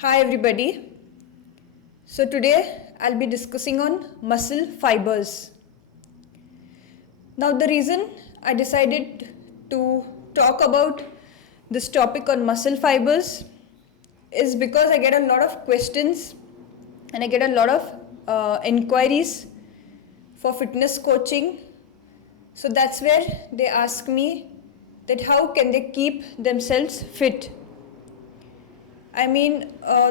Hi everybody. So today I'll be discussing on muscle fibers. Now the reason I decided to talk about this topic on muscle fibers is because I get a lot of questions and I get a lot of inquiries for fitness coaching. So that's where they ask me that how can they keep themselves fit.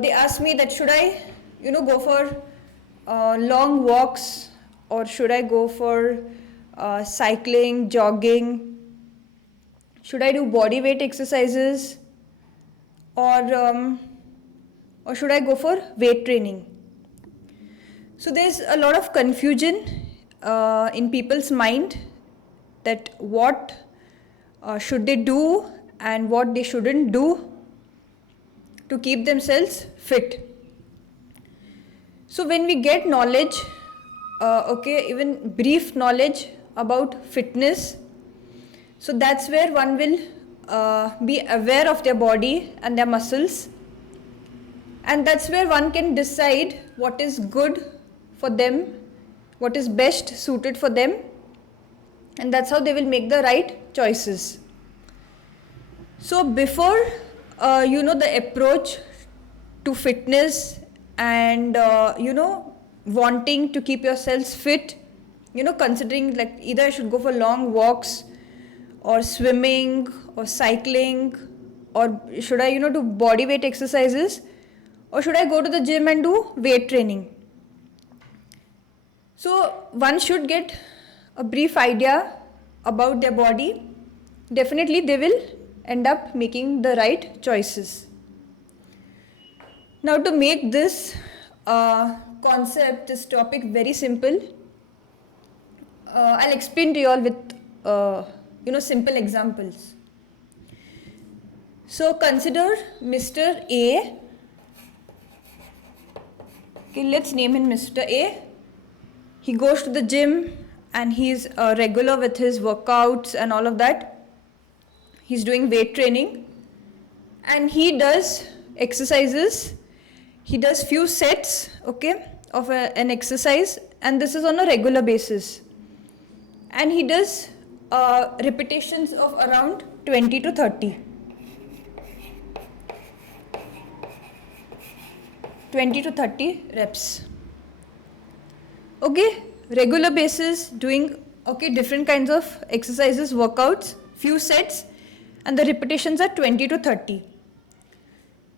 They asked me that should I, go for long walks, or should I go for cycling, jogging? Should I do body weight exercises, or should I go for weight training? So there's a lot of confusion in people's mind that what should they do and what they shouldn't do to keep themselves fit. So when we get knowledge, even brief knowledge about fitness, so that's where one will be aware of their body and their muscles, and that's where one can decide what is good for them, what is best suited for them, and that's how they will make the right choices. So before the approach to fitness and wanting to keep yourselves fit, considering like either I should go for long walks or swimming or cycling, or should I do body weight exercises, or should I go to the gym and do weight training. So one should get a brief idea about their body. Definitely they will end up making the right choices. Now to make this concept, this topic very simple, I'll explain to you all with simple examples. So consider Mr. A. Okay, let's name him Mr. A. He goes to the gym and he's regular with his workouts and all of that. He's doing weight training and he does exercises. He does few sets, of an exercise, and this is on a regular basis. And he does repetitions of around 20 to 30. 20 to 30 reps. Regular basis, doing different kinds of exercises, workouts, few sets, and the repetitions are 20 to 30.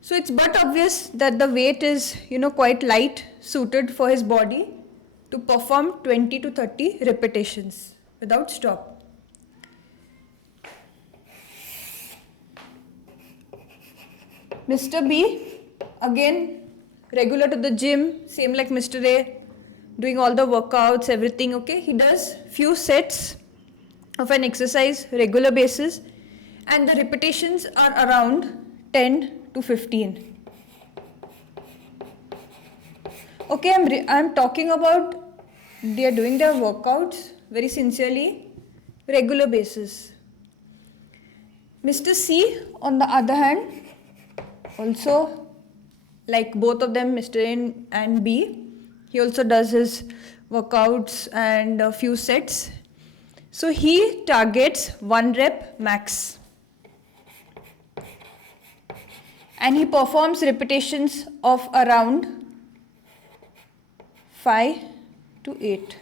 So it's but obvious that the weight is quite light, suited for his body to perform 20 to 30 repetitions without stop. Mr. B, again regular to the gym, same like Mr. A, doing all the workouts, everything, he does few sets of an exercise regular basis, and the repetitions are around 10 to 15. I'm talking about they are doing their workouts very sincerely, regular basis. Mr. C, on the other hand, also like both of them, Mr. A and B, he also does his workouts and a few sets. So he targets 1 rep max. And he performs repetitions of around 5 to 8.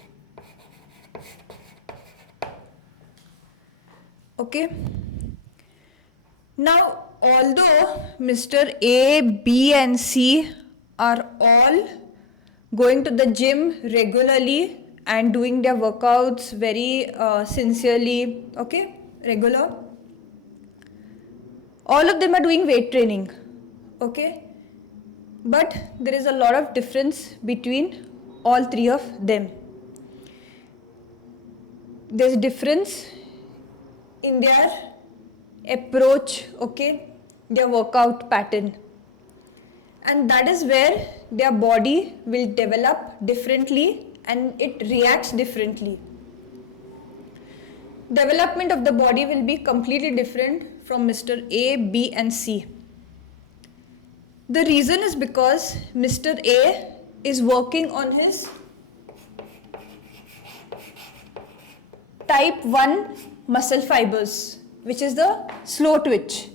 Now, although Mr. A, B and C are all going to the gym regularly and doing their workouts very sincerely, regular, all of them are doing weight training, but there is a lot of difference between all three of them. There's difference in their approach, their workout pattern, and that is where their body will develop differently and it reacts differently. Development of the body will be completely different from Mr. A, B and C. The reason is because Mr. A is working on his type 1 muscle fibers, which is the slow twitch.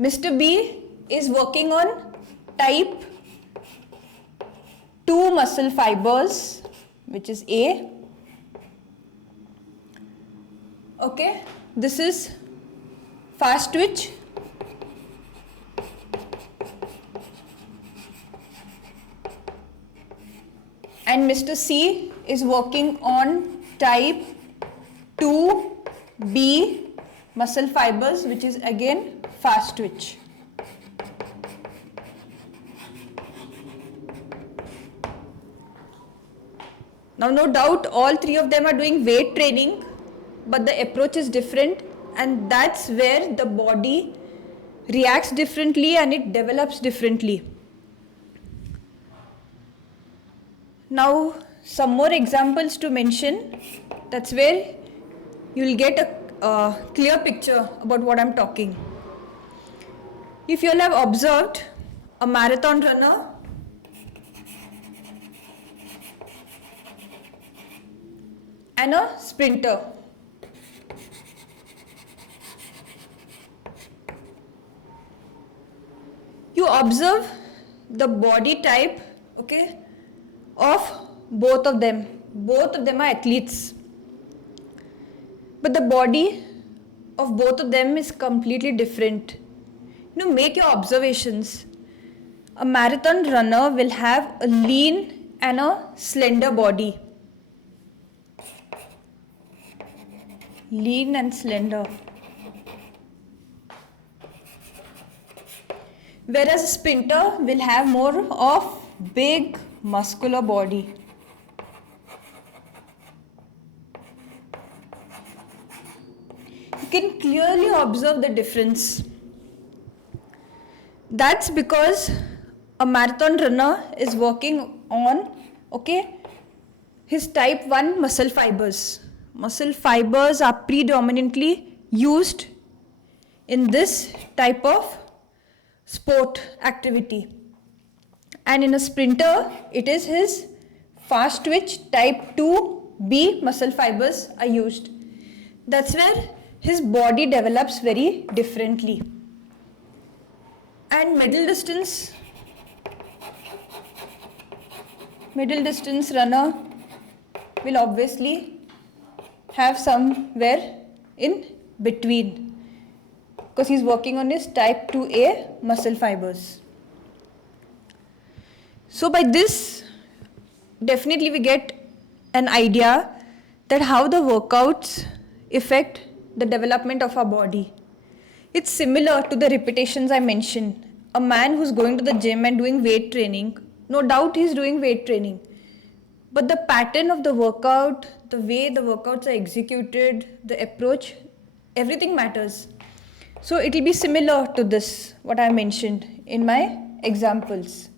Mr. B is working on type 2 muscle fibers, which is A. Okay, this is fast twitch. And Mr. C is working on type 2B muscle fibers, which is again fast twitch. Now, no doubt all three of them are doing weight training, but the approach is different, and that's where the body reacts differently and it develops differently. Now, some more examples to mention. That's where you will get a clear picture about what I'm talking. If you all have observed a marathon runner and a sprinter. You observe the body type, okay, of both of them. Both of them are athletes. But the body of both of them is completely different. You know, make your observations. A marathon runner will have a lean and a slender body. Lean and slender. Whereas a sprinter will have more of big muscular body. You can clearly observe the difference. That's because a marathon runner is working on, okay, his type 1 muscle fibers. Muscle fibers are predominantly used in this type of sport activity. And in a sprinter, it is his fast twitch type 2B muscle fibers are used. That's where his body develops very differently. And middle distance runner will obviously have somewhere in between, because he's working on his type 2A muscle fibers. So by this, definitely we get an idea that how the workouts affect the development of our body. It's similar to the repetitions I mentioned. A man who's going to the gym and doing weight training, no doubt he's doing weight training. But the pattern of the workout, the way the workouts are executed, the approach, everything matters. So it will be similar to this, what I mentioned in my examples.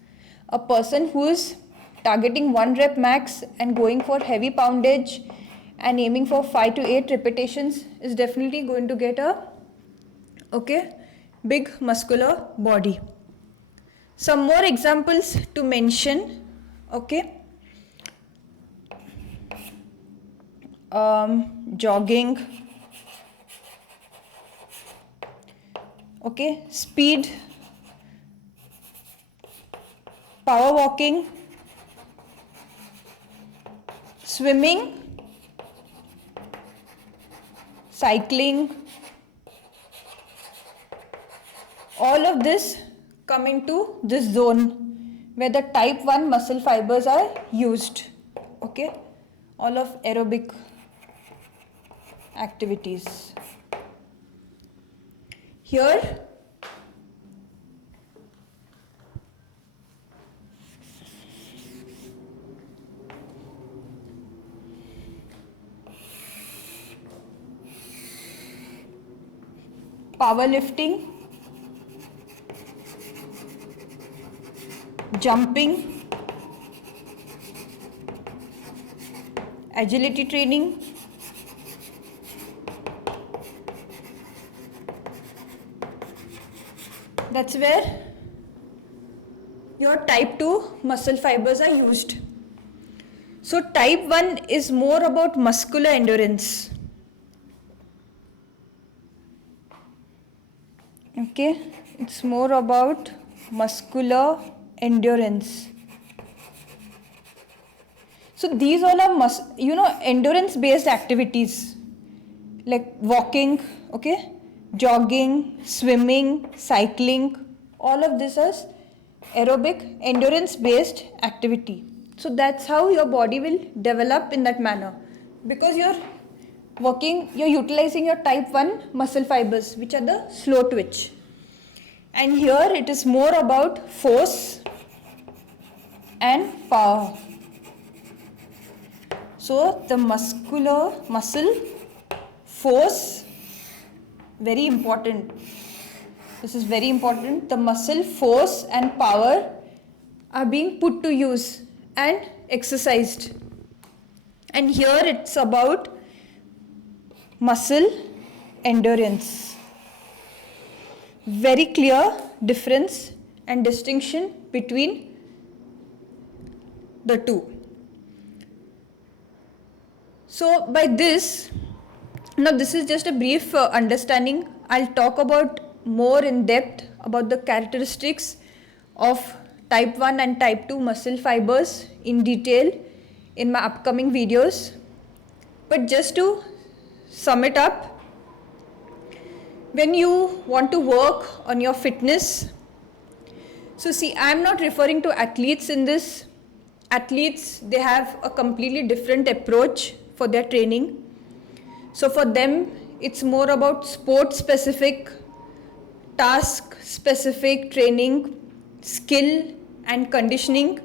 A person who is targeting 1 rep max and going for heavy poundage and aiming for 5 to 8 repetitions is definitely going to get a big muscular body. Some more examples to mention, jogging, speed, power walking, swimming, cycling, all of this come into this zone where the type 1 muscle fibers are used. All of aerobic activities. Here powerlifting, jumping, agility training, That's where your type 2 muscle fibers are used. So type 1 is more about muscular endurance. Okay, it's more about muscular endurance. So these all are endurance based activities like walking, okay, jogging, swimming, cycling, all of this is aerobic endurance based activity. So that's how your body will develop in that manner, because you're utilizing your type 1 muscle fibers, which are the slow twitch. And here it is more about force and power. So the muscle force, very important. This is very important. The muscle force and power are being put to use and exercised. And here it's about muscle endurance. Very clear difference and distinction between the two. So by this, now this is just a brief understanding. I'll talk about more in depth about the characteristics of type 1 and type 2 muscle fibers in detail in my upcoming videos. But just to sum it up, when you want to work on your fitness, so see, I'm not referring to athletes in this. Athletes, they have a completely different approach for their training. So for them, it's more about sport specific, task specific training, skill and conditioning.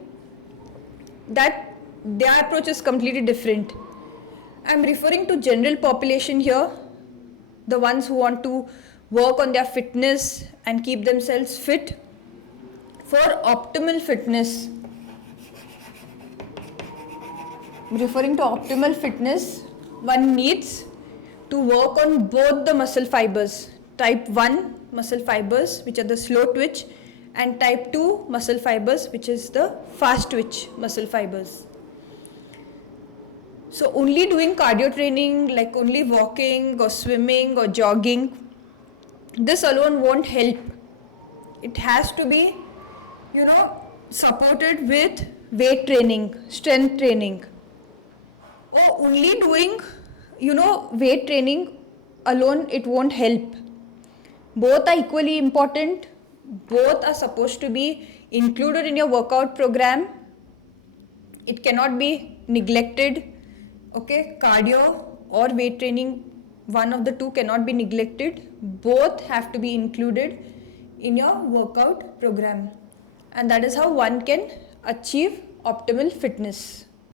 That their approach is completely different. I'm referring to general population here, the ones who want to work on their fitness and keep themselves fit. For optimal fitness, referring to optimal fitness, one needs to work on both the muscle fibers, type 1 muscle fibers, which are the slow twitch, and type 2 muscle fibers, which is the fast twitch muscle fibers. So only doing cardio training, like only walking or swimming or jogging, this alone won't help. It has to be, supported with weight training, strength training. Or only doing, weight training alone, it won't help. Both are equally important. Both are supposed to be included in your workout program. It cannot be neglected. Okay, cardio or weight training, one of the two cannot be neglected. Both have to be included in your workout program. And that is how one can achieve optimal fitness.